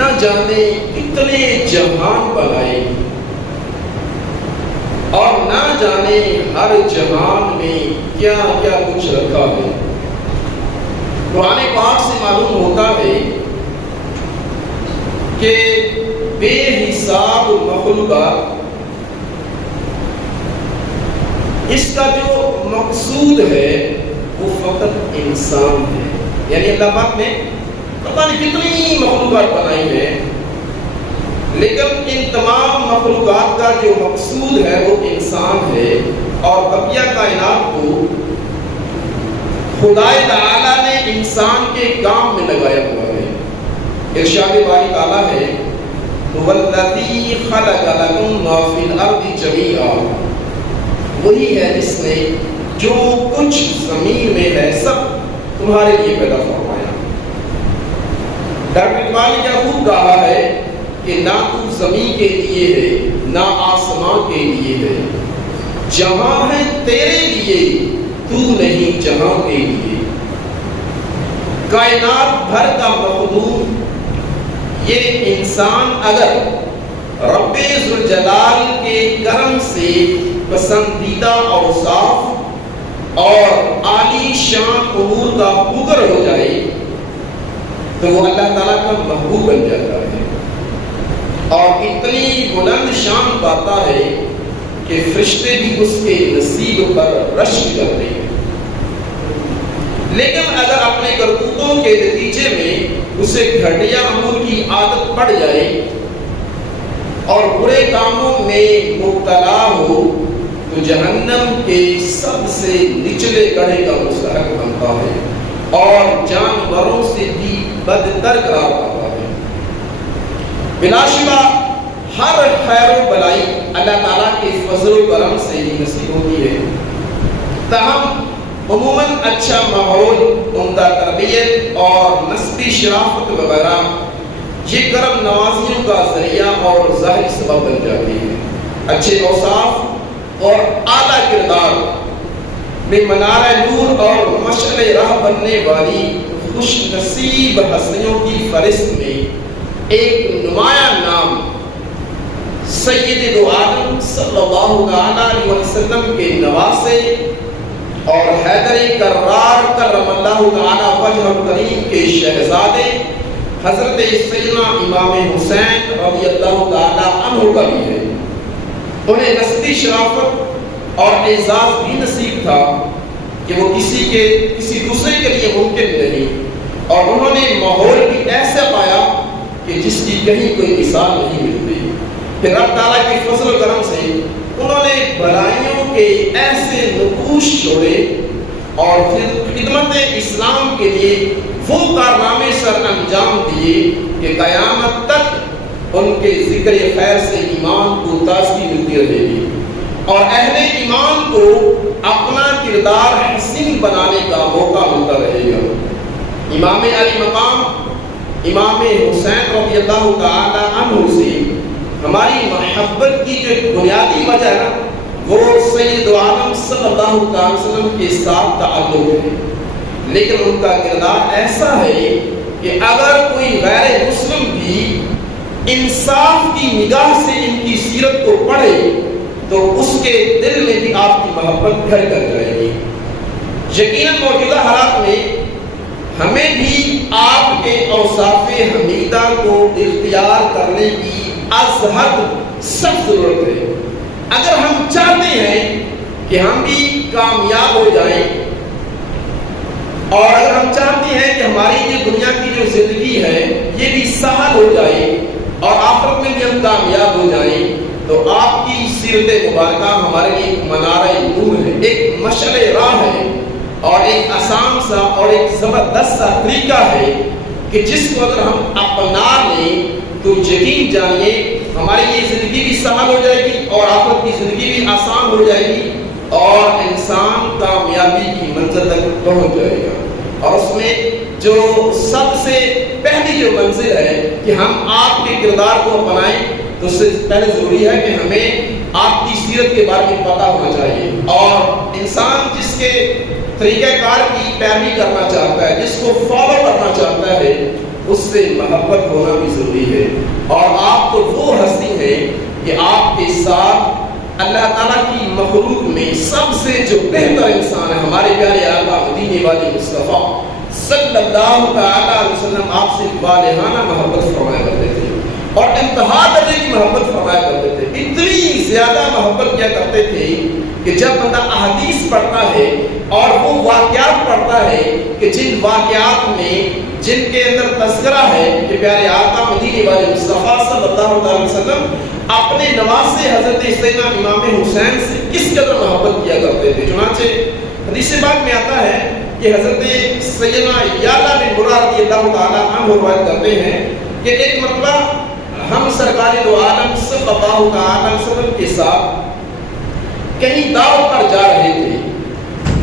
نہ جانے کتنے جہان بنائے اور نہ جانے ہر جہان میں کیا کیا کچھ رکھا ہے۔ قرآن پاک سے معلوم ہوتا ہے کہ بے حساب مخلوقات، اس کا جو مقصود ہے وہ فقط انسان ہے۔ یعنی اللہ پاک نے پتہ نہیں کتنی مخلوقات بنائی ہیں، لیکن ان تمام مخلوقات کا جو مقصود ہے وہ انسان ہے، اور بقیہ کائنات کو خدا تعالیٰ نے انسان کے کام میں لگایا ہوا ہے۔ ارشاد باری تعالیٰ ہے وَالَّذِي خَلَقَ لَكُم مَّا فِي الْأَرْضِ جَمِيعًا، وہی ہے جس نے جو کچھ زمین میں ہے سب تمہارے لیے پیدا فرمایا۔ ڈاکٹر اقبال نے کیا خوب کہا ہے کہ نہ تو زمین کے لیے ہے نہ آسمان کے لیے ہے، جہاں ہے تیرے لیے تو نہیں جہاں کے لیے۔ کائنات بھر کا مخلوق یہ انسان اگر رب ذوالجلال کے کرم سے پسندیدہ اوصاف اور عالی شان امور کا مگر ہو جائے تو وہ اللہ تعالیٰ کا محبوب بن جاتا ہے، اور اتنی بلند شان پاتا ہے کہ فرشتے بھی اس کے نصیب پر رشک کرتے ہیں۔ لیکن اگر اپنے کرتوتوں کے نتیجے میں اسے گھٹیا امور کی عادت پڑ جائے اور برے کاموں میں مبتلا ہو تو جہنم کے سب سے نچلے گڑھے کا مستحق بنتا ہے اور جانوروں سے بھی بدتر قرار پاتا ہے۔ بلا شبہ ہر خیر و بلائی اللہ تعالیٰ کے فضل و کرم سے ہی نصیب ہوتی ہے، تاہم عموماً اچھا ماحول، عمدہ تربیت اور نسبی شرافت وغیرہ یہ کرم نوازیوں کا ذریعہ اور ظاہری سبب بن جاتی ہے۔ اچھے اوصاف اور اعلیٰ کردار میں منارہ نور اور مشعل راہ بننے والی خوش نصیب ہستیوں کی فہرست میں ایک نمایاں نام سید دو عالم صلی اللہ علیہ وسلم کے نواسے اور حیدر کرار کرم اللہ تعالی وجہ کریم کے شہزادے حضرت سیدنا امام حسین رضی اللہ تعالی عنہ کا بھی ہے۔ انہیں نسبی شرافت اور اعزاز بھی نصیب تھا کہ وہ کسی دوسرے کے لیے ممکن نہیں، اور انہوں نے ماحول بھی ایسا پایا کہ جس کی کہیں کوئی مثال نہیں ملتی۔ پھر رب تعالیٰ کے فضل و کرم سے انہوں نے بھلائیوں کے ایسے نقوش چھوڑے اور پھر خدمت اسلام کے لیے وہ کارنامے سر انجام دیے کہ قیامت تک ان کے ذکر خیر سے ایمان کو تازگی ملتی رہے گی، اور اہل ایمان کو اپنا کردار حسین بنانے کا موقع ملتا رہے گا۔ امام علی مقام امام حسین رضی اللہ تعالی عنہ سے ہماری محبت کی جو بنیادی وجہ ہے وہ سید عالم صلی اللہ علیہ وسلم کے ساتھ تعلق ہے، لیکن ان کا کردار ایسا ہے کہ اگر کوئی غیر مسلم بھی انصاف کی نگاہ سے ان کی سیرت کو پڑھے تو اس کے دل میں بھی آپ کی محبت گھر کر جائے گی۔ یقیناً موجودہ حالات میں ہمیں بھی آپ کے اوصاف حمیدہ کو اختیار کرنے کی از حد سخت ضرورت ہے۔ اگر ہم چاہتے ہیں کہ ہم بھی کامیاب ہو جائیں، اور اگر ہم چاہتے ہیں کہ ہماری یہ دنیا کی جو زندگی ہے یہ بھی سہل ہو جائے اور آخرت میں بھی ہم کامیاب ہو جائیں، تو آپ کی سیرت مبارکہ ہمارے لیے ایک منارہ نور ہے، ایک مشعل راہ ہے، اور ایک آسان سا اور ایک زبردست سا طریقہ ہے کہ جس کو اگر ہم اپنا لیں تو یقین جانیے ہماری یہ زندگی بھی سہل ہو جائے گی اور آخرت کی زندگی بھی آسان ہو جائے گی، اور انسان کامیابی کی منزل تک پہنچ جائے گا۔ اور اس میں جو سب سے پہلی جو منزل ہے کہ ہم آپ کے کردار کو اپنائیں، تو اس سے پہلے ضروری ہے کہ ہمیں آپ کی سیرت کے بارے میں پتہ ہونا چاہیے، اور انسان جس کے طریقہ کار کی پیروی کرنا چاہتا ہے، جس کو فالو کرنا چاہتا ہے، اس سے محبت ہونا بھی ضروری ہے. اور آپ تو وہ ہستی ہیں کہ آپ کے ساتھ اللہ تعالیٰ کی مخلوق میں سب سے جو بہتر انسان ہے ہمارے پیارے آقا مدینے والے مصطفیٰ صلی اللہ تعالیٰ علیہ وسلم آپ سے والہانہ محبت فرمایا کرتے تھے اور انتہا درجے کی محبت فرمایا کرتے تھے. اتنی زیادہ محبت کیا کرتے تھے کہ جب بندہ احادیث پڑھتا ہے اور وہ واقعات پڑھتا ہے کہ جن واقعات میں جن کے اندر تذکرہ ہے کہ پیارے آقا مدینے والے مصطفیٰ صلی اللہ علیہ وسلم اپنے نواسے حضرت سیدنا امام حسین سے کس قدر محبت کیا کرتے تھے. چنانچہ حدیث پاک میں آتا ہے کہ حضرت سیدنا یعلا بن مرہ رضی اللہ تعالیٰ عنہ روایت کرتے ہیں کہ ایک مرتبہ ہم سرکار دو عالم صلی اللہ علیہ وسلم کے ساتھ کہیں دعوت پر جا رہے تھے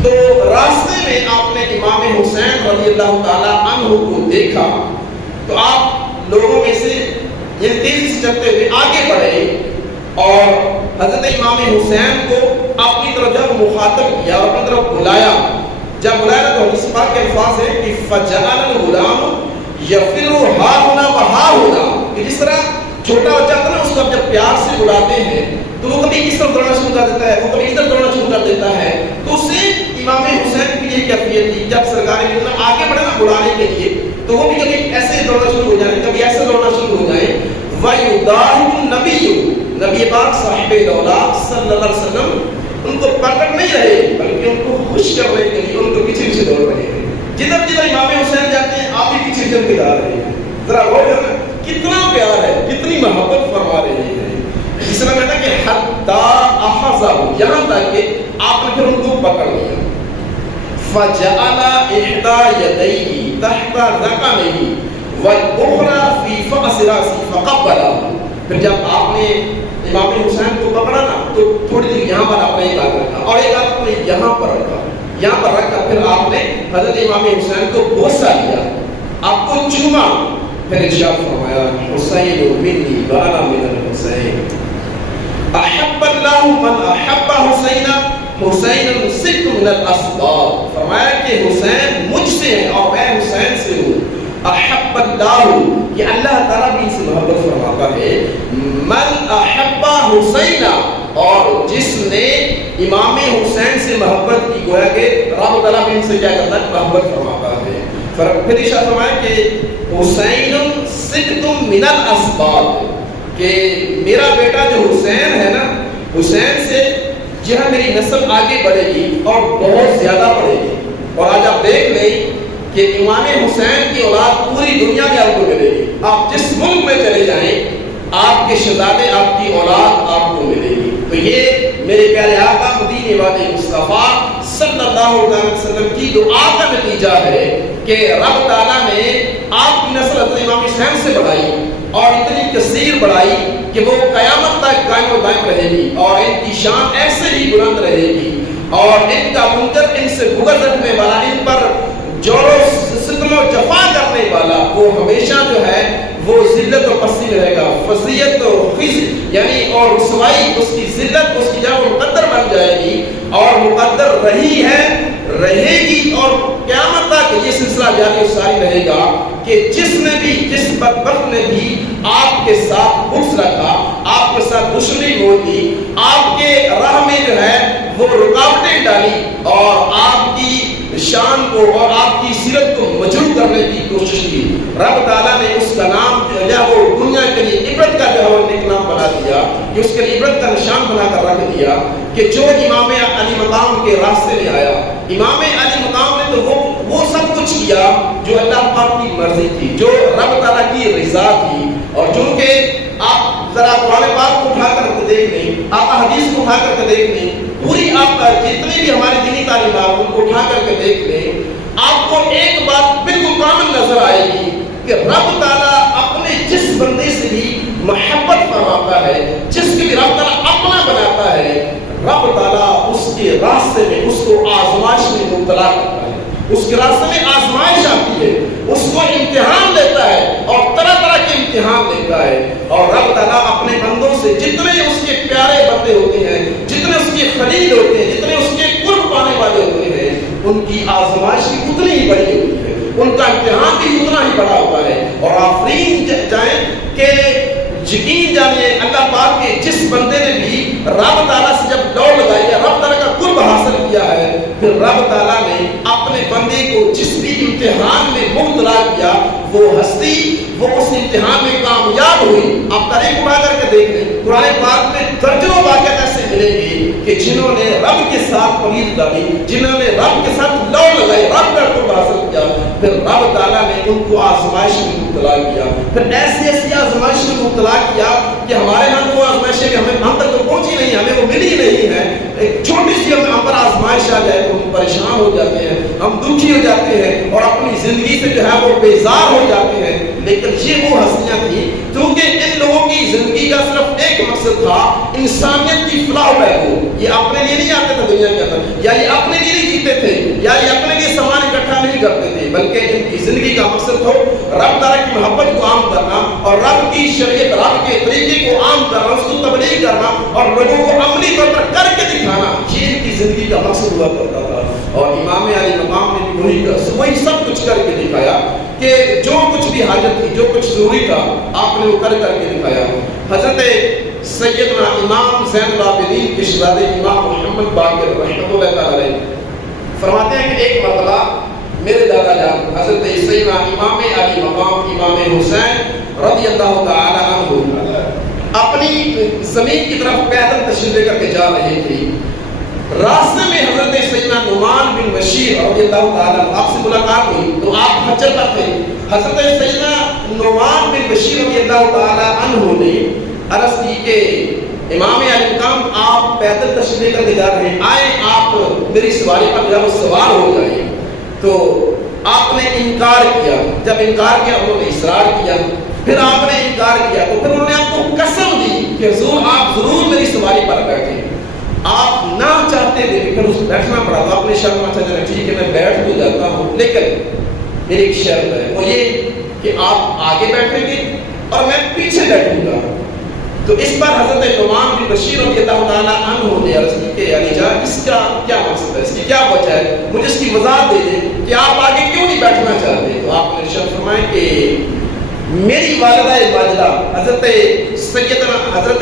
تو راستے میں آپ نے امام حسین رضی اللہ تعالیٰ عنہ کو دیکھا تو آپ لوگوں میں سے یہ تیزی سے چلتے ہوئے آگے بڑھے اور حضرت امام حسین کو اپنی طرف جب مخاطب کیا اور اپنی طرف بلایا. جب بلایا تو حدیث پاک کے الفاظ ہیں کہ فجعل الغلام یفر ہا ہونا و ہا ہونا, کہ جس طرح چھوٹا بچہ ہوتا ہے نا اس کو جب پیار سے بلاتے ہیں تو وہ کبھی اس طرف دوڑنا شروع کر دیتا ہے, وہ کبھی ادھر دوڑنا شروع کر دیتا ہے. تو اس سے امام حسین کی یہ کیفیت تھی جب سرکار نے آگے بڑھے نا بلانے کے لیے تو وہ بھی کبھی ایسے دوڑنا شروع ہو جائیں کبھی ایسے دوڑنا شروع ہو جائیں. وَيُدَاهِمُ النَّبِيُّ, نبی پاک صاحب دولت صلی اللہ علیہ وسلم ان کو پکڑ نہیں رہے بلکہ ان کو خوش کرنے کے لیے ان کو پیچھے پیچھے دوڑ رہے ہیں. جدھر جدھر امام حسین جاتے ہیں آپ بھی پیچھے پیچھے کے جا رہے ہیں. ذرا غور کرنا کتنا پیار ہے, کتنی محبت فرما رہے ہیں. اس میں کہتا ہے کہ حتی احظہ, یہاں تک کہ آپ نے پھر ان کو پکڑ لیا. فجعل احدى يديه تحت ذقنه والاخرى في فأس رأسه فقبلها. پھر جب آپ نے امام حسین کو پکڑا نا تو تھوڑی دیر یہاں پر آپ نے ایک ہاتھ رکھا اور ایک ہاتھ نے یہاں پر رکھا, یہاں پر رکھ کر پھر آپ نے حضرت امام حسین کو بوسہ لیا, آپ کو چوما, پھر ارشاد فرمایا حسین منی وانا من الحسین احب اللہ من احب حسین حسین ست من الاسباب. فرمایا کہ حسین مجھ سے ہے اور میں حسین سے ہوں. احب اللہ, کہ اللہ تعالیٰ بھی ان سے محبت فرماتا ہے. من احب حسین, اور جس نے امام حسین سے محبت کی گویا کہ رب تعالیٰ بھی ان سے کیا کرتا ہے محبت فرماتا ہے. پھر ارشاد فرمایا کہ حسین ست من الاسباب, کہ میرا بیٹا جو حسین ہے نا حسین سے جہاں میری نسل آگے بڑھے گی اور بہت زیادہ بڑھے گی. اور آج آپ دیکھ لیں کہ امام حسین کی اولاد پوری دنیا میں آپ کو ملے گی. آپ جس ملک میں چلے جائیں آپ کے شہزادے آپ کی اولاد آپ کو ملے گی. تو یہ میرے پیارے آقا مدینے والے مصطفیٰ صلی اللہ علیہ وسلم کی دعا کا نتیجہ ہے کہ رب تعالیٰ نے آپ کی نسل حضرت امام حسین سے بڑھائی اور اتنی کثیر بڑھائی کہ وہ قیامت تک قائم و دائم رہے گی اور ان کی شان ایسے ہی بلند رہے گی اور ان کا منکر ان سے بغض رکھنے والا, ان پر جور و ستم و جفا کرنے والا وہ ہمیشہ جو ہے وہ ذلت و پستی میں رہے گا. فضیت و خزی یعنی اور رسوائی اس کی ذلت اس کی جگہ مقدر بن جائے گی اور مقدر رہی ہے رہے گی اور قیامت تک یہ سلسلہ جاری و ساری رہے گا کہ جس نے بھی جس بدبخت نے بھی آپ کے ساتھ بغض رکھا, آپ کے ساتھ دشمنی مول دی, آپ کے راہ میں جو ہے وہ رکاوٹیں ڈالی اور آپ کی شان کو اور آپ کی سیرت کو مجروح کرنے کی کوشش کی, رب تعالیٰ نے اس کا نام جو ہے وہ دنیا کے لیے عبرت کا جو ہے وہ ایک نام بنا دیا کہ اس کے لیے عبرت کا نشان بنا کر رکھ دیا کہ جو امام علی مقام کے راستے میں آیا, امام علی مقام نے تو وہ سب کچھ کیا جو اللہ پاک کی مرضی تھی, جو رب تعالیٰ کی رضا تھی. اور چونکہ آپ ذرا قرآن پاک کو اٹھا کر دیکھ لیں, آپ حدیث کو اٹھا کر دیکھ لیں, پوری آپ جتنی بھی ہماری دینی تعلیمات ان کو اٹھا کر کے دیکھ لیں, آپ کو ایک بات بالکل کامن نظر آئے گی کہ رب تعالیٰ اپنے جس بندے سے بھی محبت فرماتا ہے, جس کے بھی رب تعالیٰ اپنا بناتا ہے, رب تعالیٰ اس کے راستے میں اس کو آزمائش میں مبتلا کرتا ہے, اس کے راستے میں آزمائش آتی ہے, اس کو امتحان دیتا ہے اور طرح طرح کے امتحان دیتا ہے. اور رب تعالیٰ اپنے بندوں سے جتنے اس کے پیارے بندے ہوتے ہیں, جتنے اس کے خلیل ہوتے ہیں, جتنے اس کے قرب پانے والے ہوتے ہیں, ان کی آزمائش بھی اتنی ہی بڑی ہوتی ہے, ان کا امتحان بھی اتنا ہی بڑا ہوتا ہے. جائیں کہ یقین جانیے اللہ پاک کے جس بندے نے بھی رب تعالیٰ سے جب دوڑ لگائی ہے، رب تعالیٰ کا قرب حاصل کیا ہے، پھر رب تعالیٰ نے اپنے بندے کو جس بھی امتحان میں مبتلا کیا، وہ ہستی وہ اس امتحان میں کامیاب ہوئی۔ آپ تاریخ اٹھا کر کے دیکھ لیں، قرآن پاک میں درجنوں واقعات ایسے ملیں گے کہ جنہوں نے رب کے ساتھ پلیت ڈالی، جنہوں نے رب کے ساتھ دوڑ لگائی، رب کا قرب حاصل کیا، پھر رب تعالیٰ نے ان کو آزمائش میں مبتلا کیا، پھر ایسی ایسی آزمائش میں مبتلا کیا کہ ہمارے ہاں وہ آزمائشیں ہم تک تو پہنچی نہیں، ہمیں وہ ملی نہیں ہے۔ ایک چھوٹی سی ہم پر آزمائش آ جائے تو ہم پریشان ہو جاتے ہیں، ہم دکھی ہو جاتے ہیں اور اپنی زندگی سے جو ہے وہ بیزار ہو جاتے ہیں۔ لیکن یہ وہ ہستیاں تھیں کیونکہ ان لوگوں کی زندگی کا صرف ایک مقصد تھا، انسانیت کی فلاح و بہبود۔ یہ اپنے لیے نہیں آتے تھے دنیا کے اندر، یا یہ اپنے لیے نہیں جیتے تھے، یا یہ اپنے لیے سامان اکٹھا نہیں کرتے تھے، بلکہ ان کی زندگی کا مقصد ہو رب تعالیٰ کی محبت کو عام کرنا اور رب کی شریعت، رب کے طریقے کو عام کرنا، اس کو تبلیغ کرنا اور لوگوں کو عملی طور پر کر کے دکھانا، یہ ان کی زندگی کا مقصد ہوا کرتا تھا۔ اور امام علی مقام نے بھی وہی سب کچھ کر کے دکھایا کہ جو کچھ بھی حاجت تھی، جو کچھ ضروری تھا، آپ نے وہ کر کے دکھایا۔ حضرت سیدنا امام زین العابدین کے شہزادے امام محمد باقر رحمۃ اللہ تعالی علیہ فرماتے ہیں کہ ایک مرتبہ میرے دادا جان حضرت سیدنا امام علی مقام امام حسین رضی اللہ تعالی عنہ اپنی زمین کی طرف پیدل تشریف لے کر کے جا رہے تھے۔ راستے میں حضرت سیدنا نعمان بن بشیر رضی اللہ تعالی عنہ آپ سے ملاقات ہوئی تو آپ حجر پر تھے۔ حضرت سیدنا نعمان بن بشیر رضی اللہ تعالی عنہ نے عرض کی کہ امام علی مقام آپ پیدل تشریف لے کر کے جا رہے ہیں، آئیں آپ میری سواری پر جب سوار ہو جائیں۔ تو آپ نے انکار کیا، جب انکار کیا انہوں نے اصرار کیا، پھر آپ نے انکار کیا تو پھر انہوں نے آپ کو قسم دی کہ حضور آپ ضرور میری سواری پر بیٹھیں۔ آپ نہ چاہتے تھے پھر اس بیٹھنا پڑا تو آپ نے شرم اچھا چلا ٹھیک ہے میں بیٹھ تو جاتا ہوں، لیکن میری ایک شرط ہے، وہ یہ کہ آپ آگے بیٹھیں گے اور میں پیچھے بیٹھوں گا۔ تو اس پر حضرت نعمان بن بشیر رضی اللہ تعالیٰ عنہ نے عرض کی کہ علی جان اس کا کیا مقصد ہے، اس کی کیا وجہ ہے، مجھے اس کی وضاحت دے دیں کہ آپ آگے کیوں نہیں بیٹھنا چاہتے۔ تو آپ نے ارشاد فرمایا کہ میری والدہ ماجدہ حضرت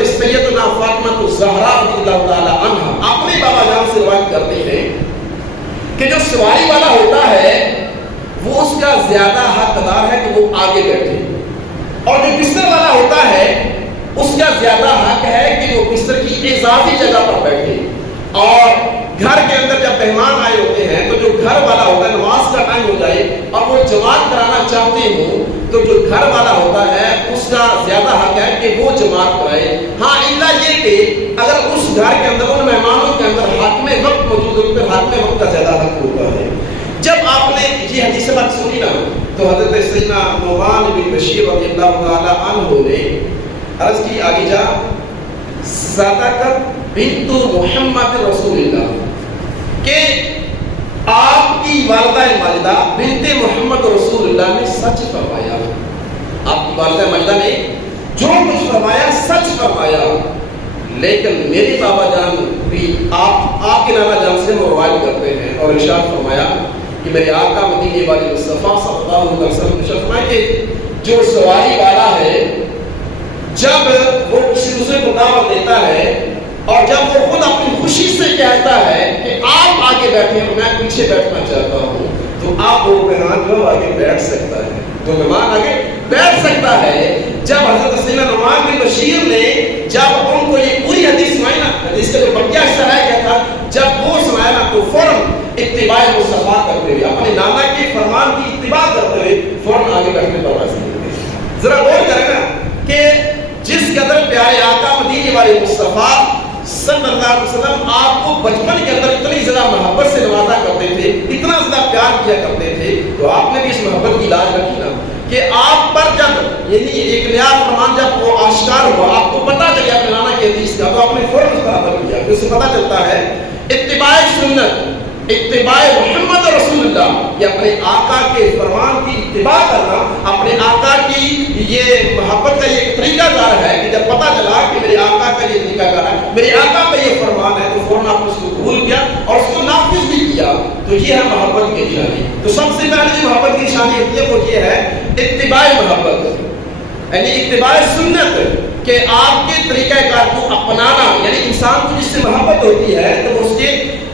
سیدنا فاطمہ الزہرا رضی اللہ تعالیٰ عنہ اپنے بابا جان سے روایت کرتے ہیں کہ جو سواری والا ہوتا ہے وہ اس کا زیادہ حقدار ہے کہ وہ آگے بیٹھے، اور جو بستر والا ہوتا ہے اس کا زیادہ حق ہے کہ وہ بستر کی اضافی جگہ پر بیٹھے۔ اور گھر کے اندر جب مہمان آئے ہوتے ہیں تو جو گھر والا ہوتا ہے نماز کا ٹائم ہو جائے اور وہ جماعت کرانا چاہتے ہوں تو جو گھر والا ہوتا ہے اس کا زیادہ حق ہے کہ وہ جماعت کرائے۔ ہاں الا یہ کہ اگر اس گھر کے اندر ان مہمانوں کے اندر حاکم وقت موجود ہو تو حاکم وقت کا زیادہ حق ہوتا ہے۔ جب آپ نے یہ حدیث بات سنی نا تو حضرت سیدنا نعمان بن بشیر رضی اللہ تعالی عنہ نے عرض کی علی جا صدقت بنت محمد رسول اللہ کہ آپ کی والدہ ماجدہ بنت محمد رسول اللہ نے سچ فرمایا۔ آپ کی والدہ ماجدہ نے جو کچھ فرمایا سچ فرمایا، لیکن میرے بابا جان بھی آپ کے نانا جان سے روایت کرتے ہیں اور ارشاد فرمایا کہ میرے آقا مدینے والے مصطفیٰ صلی اللہ علیہ وسلم نے ارشاد فرمایا کہ جو سواری والا ہے جب وہ کسی دوسرے کو دعوت دیتا ہے اور جب وہ خود اپنی خوشی سے کہتا ہے کہ آپ آگے بیٹھیں اور میں پیچھے بیٹھنا چاہتا ہوں تو آپ وہ مہمان جو آگے بیٹھ سکتا ہے، تو مہمان آگے بیٹھ سکتا ہے۔ جب حضرت سیدنا نعمان بن بشیر نے جب ان کو یہ پوری حدیث سنائی نا، حدیث کا جو بقیہ حصہ رہ گیا تھا، جب وہ سنایا نا تو فوراً اتباع مصطفیٰ کرتے ہوئے اپنے نانا کے فرمان کی اتباع کرتے ہوئے فوراً آگے بیٹھنے پر راضی ہوئے۔ ذرا غور کریں نا کہ جس قدر پیارے آقا مدینے والے مصطفیٰ صلی اللہ علیہ وسلم آپ کو بچپن کے اندر اتنی زیادہ محبت سے نوازا کرتے تھے، اتنا زیادہ پیار کیا کرتے تھے، تو آپ نے بھی اس محبت کی لاج رکھی نا کہ آپ پر جب یعنی ایک نیا فرمان جب وہ آشکار ہوا، آپ کو پتہ چلیا اپنے نانا کی حدیث کا، تو آپ نے فوراً اس پر عمل کیا۔ اس سے پتہ چلتا ہے اتباع سنت، اتباع محمد رسول اللہ، یہ اپنے آقا کے فرمان کی اتباع کرنا، اپنے آقا کی یہ محبت کا یہ طریقہ کار ہے کہ جب پتہ چلا کہ میرے آقا کا یہ طریقہ کار ہے، میرے آقا کا یہ فرمان ہے، تو فوراً آپ نے اس کو قبول کیا اور اس کو نافذ بھی کیا۔ تو یہ ہے محبت کی نشانی۔ تو سب سے پہلے جو محبت کی نشانی ہوتی ہے وہ یہ ہے اتباع محبت۔ یعنی اتباع سنت کہ آپ کے طریقہ کار کو اپنانا، یعنی انسان کو جس سے محبت ہوتی ہے تو اس کے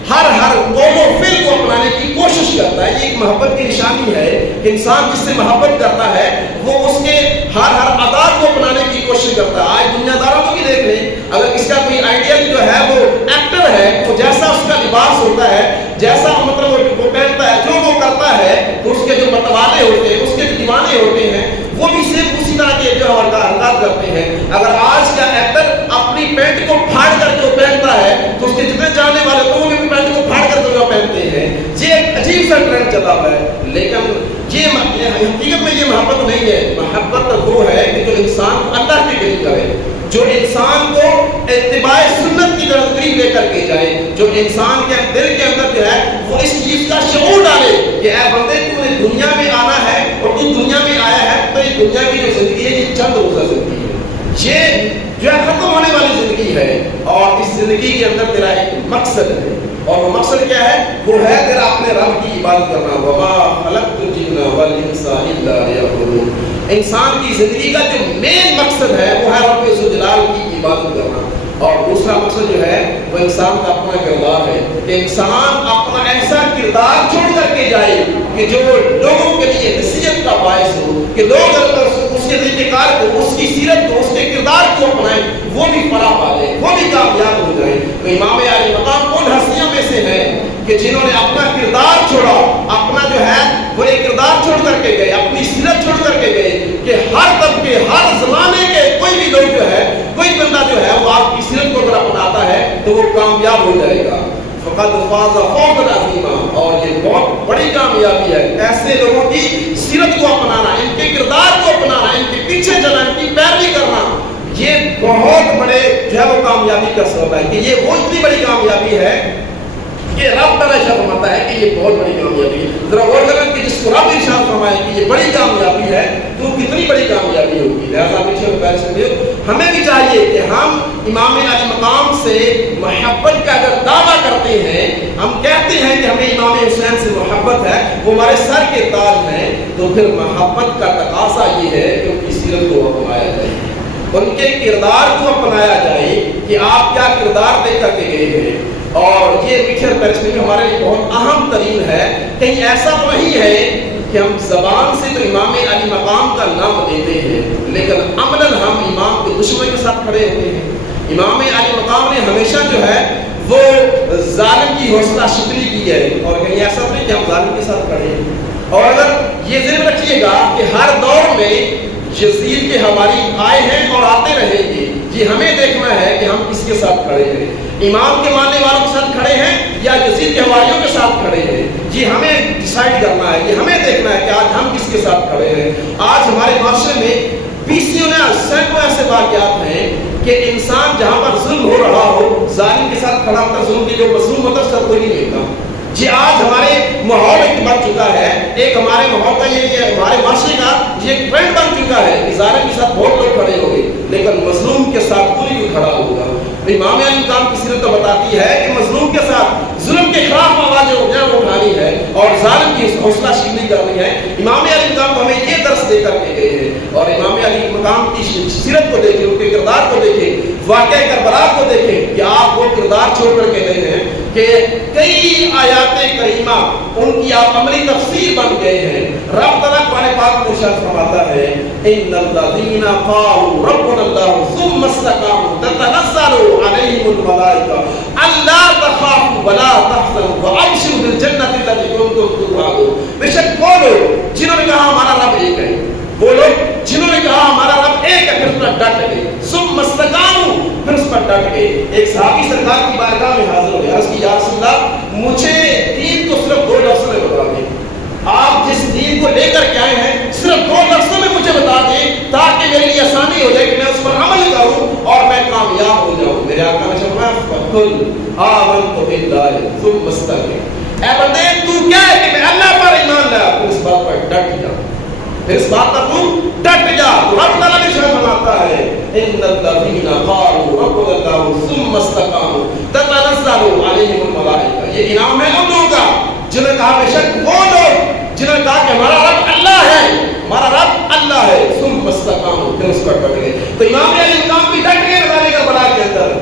ہر قول و فعل کو اپنانے کی کوشش کرتا ہے. یہ ایک محبت کی نشانی ہے کہ انسان جس سے محبت کرتا ہے وہ اس کے ہر ادا کو اپنانے کی کوشش کرتا ہے. آج دنیا داروں کو بھی دیکھ لیں، اگر کسی کا کوئی آئیڈیل جو ہے وہ ایکٹر ہے تو جیسا اس کا لباس ہوتا ہے، جیسا مطلب وہ پہنتا ہے، جو وہ کرتا ہے، تو اس کے جو متوالے ہوتے ہیں، اس کے جو دیوانے ہوتے ہیں، وہ بھی صرف اسی طرح کے جو حرکات کرتے ہیں. اگر آج کا ایکٹر اپنی پینٹ کو پھاڑ کر کے پہنتا ہے تو اس کے جتنے جاننے والے تو وہ بھی پینٹ کو پھاڑ کر کے پہنتے ہیں. یہ ایک عجیب سا ٹرینڈ چلا ہوا ہے. لیکن یہ حقیقت میں یہ محبت نہیں ہے. محبت وہ ہے کہ جو انسان اللہ کے قریب کرے، جو انسان کو اتباع سنت کی طرف قریب لے کر کے جائے، جو انسان کے دل کے اندر جو ہے وہ اس چیز کا شعور ڈالے کہ اے بندے تو نے دنیا میں آنا ہے اور تو دنیا میں آیا ہے تو یہ دنیا کی جو زندگی ہے یہ چند روزہ زندگی ہے، یہ جو ہے ختم ہونے والی زندگی ہے، اور اس زندگی کے اندر تیرا ایک مقصد ہے. اور وہ مقصد کیا ہے؟ وہ ہے تیرا اپنے رب کی عبادت کرنا. وما خلقت الجن والانس الا ليعبدون. انسان کی زندگی کا جو مین مقصد ہے وہ ہے رب ذوالجلال کی عبادت کرنا. اور دوسرا مقصد جو ہے وہ انسان کا اپنا کردار ہے کہ انسان اپنا ایسا کردار چھوڑ کر کے جائے کہ جو لوگوں کے لیے نصیحت کا باعث ہو، کہ لوگ اس کے طریقہ کار کو، اس کی سیرت کو، اس کے کردار کو اپنائیں، وہ بھی فلاح پا لیں، وہ بھی کامیاب ہو جائیں. تو امام علی مقام ان ہستیوں میں سے ہیں کہ جنہوں نے اپنا کردار چھوڑا، اپنا جو ہے وہ ایک کردار چھوڑ کر کے گئے، اپنی سیرت چھوڑ کر کے گئے کہ ہر طبقے، ہر زمانے کے کوئی بھی لوگ جو ہے، کوئی بندہ جو ہے وہ آپ کی سیرت کو اگر اپناتا ہے تو وہ کامیاب ہو جائے گا. فقد فاز فوزا عظیما. اور یہ بہت بڑی کامیابی ہے ایسے لوگوں کی سیرت کو اپنانا، ان کے کردار کو اپنانا، ان کے پیچھے چلنا، ان کی پیروی کرنا. یہ بہت بڑے جو ہے وہ کامیابی کا سبب ہے کہ یہ وہ اتنی بڑی کامیابی ہے کہ رب تعالیٰ ارشاد فرماتا ہے کہ یہ بہت بڑی کامیابی ہے. ذرا غور کریں کہ جس کو رب ارشاد فرمائے کہ یہ بڑی کامیابی ہے تو کتنی بڑی کامیابی ہوگی. لہٰذا ہمیں بھی چاہیے کہ ہم امام علی مقام سے محبت کا اگر دعویٰ کرتے ہیں، ہم کہتے ہیں کہ ہمیں امام حسین سے محبت ہے، وہ ہمارے سر کے تاج ہیں، تو پھر محبت کا تقاضا یہ ہے کہ ان کی سیرت کو اپنایا جائے، ان کے کردار کو اپنایا جائے کہ آپ کیا کردار دے کر کے گئے ہیں. اور یہ میٹھر پیرس میں ہمارے لیے بہت اہم ترین ہے. کہیں ایسا تو نہیں ہے کہ ہم زبان سے تو امام علی مقام کا نام لیتے ہیں لیکن عملاً ہم امام کے دشمن کے ساتھ کھڑے ہوتے ہیں. امام علی مقام نے ہمیشہ جو ہے وہ ظالم کی حوصلہ شکنی کی ہے، اور کہیں ایسا نہیں کہ ہم ظالم کے ساتھ کھڑے ہیں. اور اگر یہ ذہن رکھیے گا کہ ہر دور میں یزید کے حوالی آئے ہیں اور آتے رہیں گے، جی ہمیں دیکھنا ہے کہ ہم کس کے ساتھ کھڑے ہیں، امام کے ماننے والوں کے ساتھ کھڑے ہیں یا یزید کے حوالیوں کے ساتھ کھڑے ہیں. جی ہمیں ڈیسائیڈ کرنا ہے، یہ ہمیں دیکھنا ہے کہ آج ہم کس کے ساتھ کھڑے ہیں. آج ہمارے معاشرے میں بیسیوں نے سینکڑوں ایسے واقعات ہیں کہ انسان جہاں پر ظلم ہو رہا ہو، ظالم کے ساتھ کھڑا ہوتا، ظلم کی جو مظلوم ہوتا ہے اس کا کوئی نہیں لیتا. جی آج ہمارے ماحول ایک بن چکا ہے، ایک ہمارے ماحول کا یہ ہمارے معاشرے کا یہ ایک ٹرینڈ بن چکا ہے کہ ظالم کے ساتھ بہت لوگ کھڑے ہو گئے لیکن مظلوم کے ساتھ کوئی بھی کھڑا ہوگا. امام علی مقام کی سیرت تو بتاتی ہے کہ مظلوم کے ساتھ ظلم کے خلاف آواز اٹھانی ہے اور ظالم کی حوصلہ شکنی کرنی ہے. امام علی مقام ہمیں یہ درس دے کر کے گئے ہیں. اور امام علی مقام کی سیرت کو دیکھیں، ان کے کردار کو دیکھیں، واقعہ کربلا کو دیکھیں کہ آپ وہ کردار چھوڑ کر کے گئے ہیں کہ کئی آیات کریمہ ان کی آپ عملی تفسیر بن گئے ہیں. رب تعالیٰ قرآن پاک میں ارشاد فرماتا ہے ان الذین قالوا ربنا اللہ ثم استقاموا تتنزل علیہم الملائکہ الا تخافوا ولا تحزنوا وابشروا بالجنۃ التي کنتم توعدون. بے شک وہ لوگ جنہوں نے کہا ہمارا رب ایک ہے، وہ لوگ جنہوں نے کہا ہمارا رب ایک ہے، پھر اس پر ڈٹ گئے، ثم استقاموا، پھر اس پر ڈٹ گئے. ایک صحابی سرکار کی بارگاہ میں حاضر ہو گیا، عرض کی یا رسول اللہ مجھے دین کو صرف 2 لفظوں میں بتا دیں، آپ جس دین کو لے کر کے آئے ہیں صرف 2 لفظوں میں مجھے بتا دیں تاکہ میرے لیے آسانی ہو جائے کہ میں اس پر عمل کروں اور میں کامیاب ہو جاؤں. میرے آقا نے فرمایا فقل آمنت باللہ ثم استقم. اے بندے تو کیا ہے کہ میں اللہ پر ایمان لایا، تو اس بات پر ڈٹ جا، اس بات پر تو ڈٹ جا. رب تعالیٰ نے شرح فرماتا ہے ان الذین قالوا ربنا اللہ ثم استقاموا تتنزل علیہم الملائکہ. یہ انعام ہے ان لوگوں کا جنہوں نے کہا، بے شک وہ لوگ جنہوں نے کہا کہ ہمارا رب اللہ ہے، ہمارا رب اللہ ہے، ثم استقاموا، پھر اس پر ڈٹ گئے. تو امام علی مقام بھی ڈٹ گئے نظارے کا بڑا کے اندر.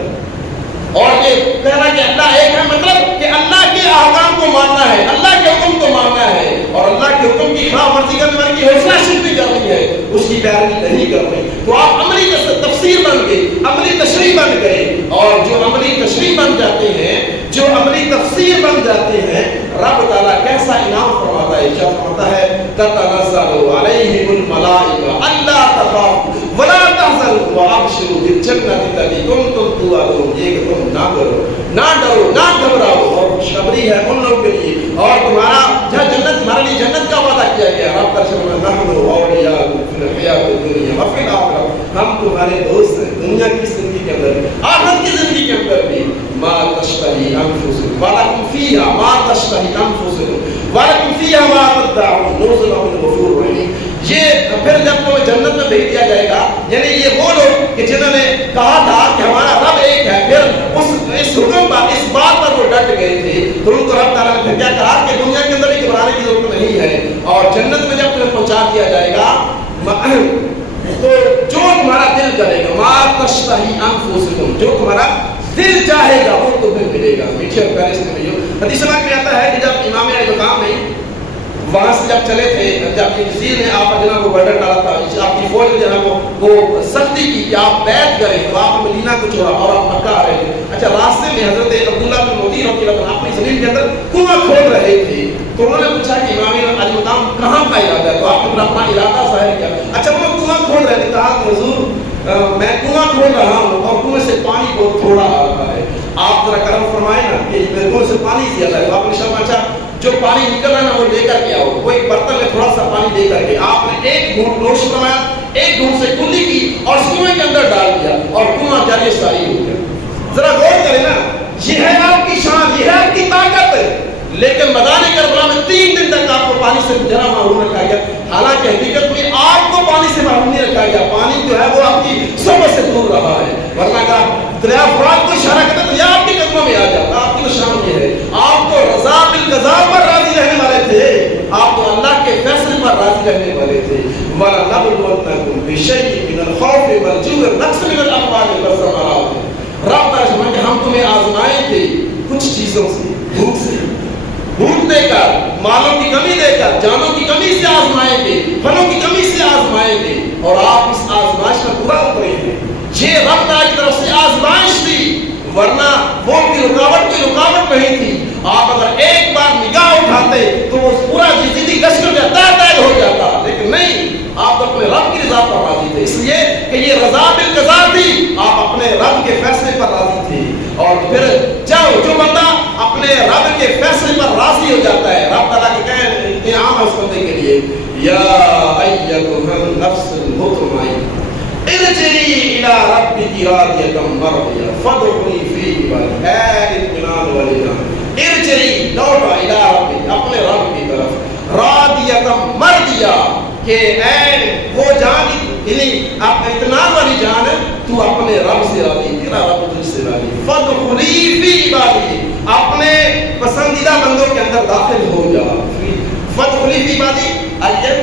اور یہ کہنا کہ اللہ ایک ہے مطلب کہ اللہ کے احکام کو ماننا ہے, اللہ کے حکم کو ماننا ہے, اور اللہ کے حکم کی خلاف ورزی کرنے والے کی حوصلہ شکنی کرنی ہے, اس کی پیروی نہیں کرنی. تو آپ عملی تفسیر بن گئے, عملی تشریح بن گئے, اور جو عملی تشریح بن جاتے ہیں, جو عملی تفسیر بن جاتے ہیں, رب تعالیٰ کیسا انعام فرماتا ہے. کیا فرماتا ہے؟ تتنزل علیہم الملائکہ الا تخافوا ولا تحزنوا وابشروا بالجنۃ التي کنتم توعدون. یہ کہ تم نہ ڈرو نہ گھبراؤ, اور خوشخبری ہے ان لوگوں کے لیے, اور تمہارا جہاں جنت, تمہارے لیے جنت کا وعدہ کیا گیا. رب ترشمنا نحن اولیاءکم فی الحیاۃ الدنیا وفی الآخرہ, ہم تمہارے دوست ہیں دنیا کی زندگی کے اندر, آخرت کی زندگی کے اندر بھی. ما تشتہی انفسکم ولکم فیہا ما تشتہی انفسکم ولکم فیہا ما تدعون نزلا من غفور رحیم. یہ پھر جب تمہیں جنت میں بھیج دیا جائے گا, یعنی یہ وہ لوگ کہ جنہوں نے کہا تھا کہ ہمارا رب ایک ہے, پھر اس حکم پر, اس بات پر وہ ڈٹ گئے تھے, تو ان کو رب تعالیٰ نے پھر کیا کہا کہ دنیا کے اندر بھی گھبرانے کی ضرورت نہیں ہے, اور جنت میں جب تمہیں پہنچا دیا جائے گا تو جو تمہارا دل کرے گا, ما تشتہی انفسکم, جو تمہارا دل چاہے گا وہ تمہیں ملے گا. میٹھے اور پیارے سے ملیو. حدیث میں آتا ہے کہ جب امام علی مقام میں وہاں سے جب چلے تھے, جب یزید نے آپ کا جناب کو برڈن ڈالا تھا, آپ کی فوج نے جناب وہ سختی کی کہ آپ بیعت کریں, تو آپ مدینہ کو چھوڑا اور آپ مکہ آ رہے تھے. اچھا, راستے میں حضرت عبداللہ بن مودی رضی اللہ عنہ اپنی زمین کے اندر کنواں کھود رہے تھے, تو انہوں نے پوچھا کہ امام علی مقام کہاں کا ارادہ ہے, تو آپ نے اپنا ارادہ ظاہر کیا. اچھا, وہ کنواں کھود رہے تھے, کہا کہ حضور میں کنواں کھود رہا ہوں اور کنویں سے پانی بہت تھوڑا آ رہا ہے, آپ ذرا کرم فرمائیں نا کہ میرے کنویں سے پانی زیادہ ہے. تو آپ نے شرما, اچھا جو پانی نکل رہا ہے نا وہ لے کر کے آؤ. وہ ایک برتن میں تھوڑا سا پانی لے کر کے آپ نے ایک گھونٹ نوش فرمایا, ایک گھونٹ سے کلی کی اور کنویں کے اندر ڈال دیا, اور کنواں جاری ساری ہو گیا. ذرا غور کریں نا, یہ ہے آپ کی شان, یہ ہے آپ کی طاقت. لیکن میدان کربلا میں 3 دن تک آپ کو پانی سے جرا محروم رکھا گیا, حالانکہ حقیقت میں آپ کو پانی سے محروم نہیں رکھا گیا. پانی جو ہے وہ آپ کی صحبت سے دور رہا ہے, ورنہ کا دریا فرات کو اشارہ کرتا تو یہ آپ کے قدموں میں آ جاتا. آپ کی تو شان یہ ہے, آپ تو رضا بالقضاء پر راضی رہنے والے تھے, آپ تو اللہ کے فیصلے پر راضی رہنے والے تھے. وَلَنَبْلُوَنَّكُمْ بِشَيْءٍ مِّنَ الْخَوْفِ وَالْجُوعِ وَنَقْصٍ مِّنَ الْأَمْوَالِ وَالثَّمَرَاتِ. رب تعالیٰ کہ ہم تمہیں آزمائیں گے کچھ چیزوں سے, بھوک سے, بھوک دے کر, مالوں کی کمی دے کر, جانوں کی کمی سے آزمائیں گے, پھلوں کی کمی سے آزمائیں گے, اور آپ اس آزمائش میں پورا اترے ہیں. یہ رب تعالیٰ کی طرف سے آزمائش تھی, ورنہ وہ کی رکاوٹ نہیں تھی. آپ اگر ایک بار نگاہ اٹھاتے تو وہ پورا جسدی گشت جاتا ہو جاتا, لیکن نہیں, آپ اپنے رب کی رضا پر راضی تھے, اس لیے کہ یہ رضا بالقضاء تھی, آپ اپنے رب کے فیصلے پر راضی تھے. اور پھر جو بندہ اپنے رب کے فیصلے پر راضی ہو جاتا ہے, رب تعالیٰ کے کہے انعام ہے اس بندے کے لیے, یا ایتھا النفس المطمئنہ ارجعی الی ربک راضیۃ مرضیہ فادخلی فی عبادی. اے اطمینان والی جان, ارجعی لوٹا الی ربک, اپنے رب کی طرف, راضیۃ مرضیہ, کہ اے وہ جان, یعنی آپ اطمینان والی جان ہے, تو اپنے رب سے راضی, تیرا رب تجھ سے راضی. فادخلی فی عبادی, اپنے پسندیدہ بندوں کے اندر داخل ہو جا. فادخلی فی عبادی آئیے,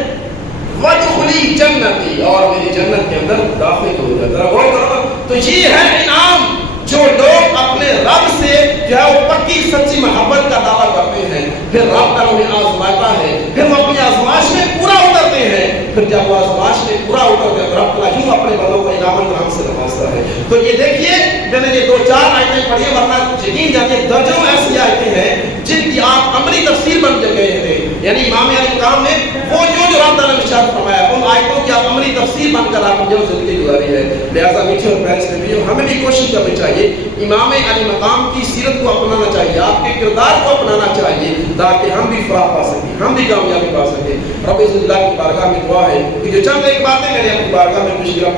وادخلی جنتی, اور میری جنت کے اندر داخل ہو جا. ذرا غور کرو, تو یہ ہے انعام جو لوگ اپنے رب سے جو ہے وہ پکی سچی محبت کا دعویٰ کرتے ہیں, پھر رب تعالیٰ انہیں آزماتا ہے, پھر وہ اپنی آزمائش میں پورا اترتے ہیں. پھر جب وہ آزمائش میں پورا اترتے ہیں, رب تعالیٰ یوں اپنے بندوں کو انعام کرام سے نوازتا ہے. تو یہ دیکھیے, میں نے یہ 2-4 آیتیں پڑھی, ورنہ یقین جانیے درجنوں ایسی آیتیں ہیں جن کی آپ عملی تفسیر بن گئے تھے. یعنی امام علی مقام نے وہ جو رب تعالیٰ نے ارشاد فرمایا, ان آیتوں کی آپ عملی تفسیر بن کر آپ نے جو زندگی گزاری ہے. لہٰذا میٹھے اور پیارے سے ہمیں بھی کوشش کرنی چاہیے, امام علی مقام کی سیرت کو اپنانا چاہیے, آپ کے کردار کو اپنانا چاہیے, تاکہ ہم بھی فلاح پا سکیں, ہم بھی کامیابی پا سکیں. رب عزت اللہ کی بارگاہ میں دعا ہے کہ جو چند ایک باتیں میں نے اپنی بارگاہ میں پیش کیا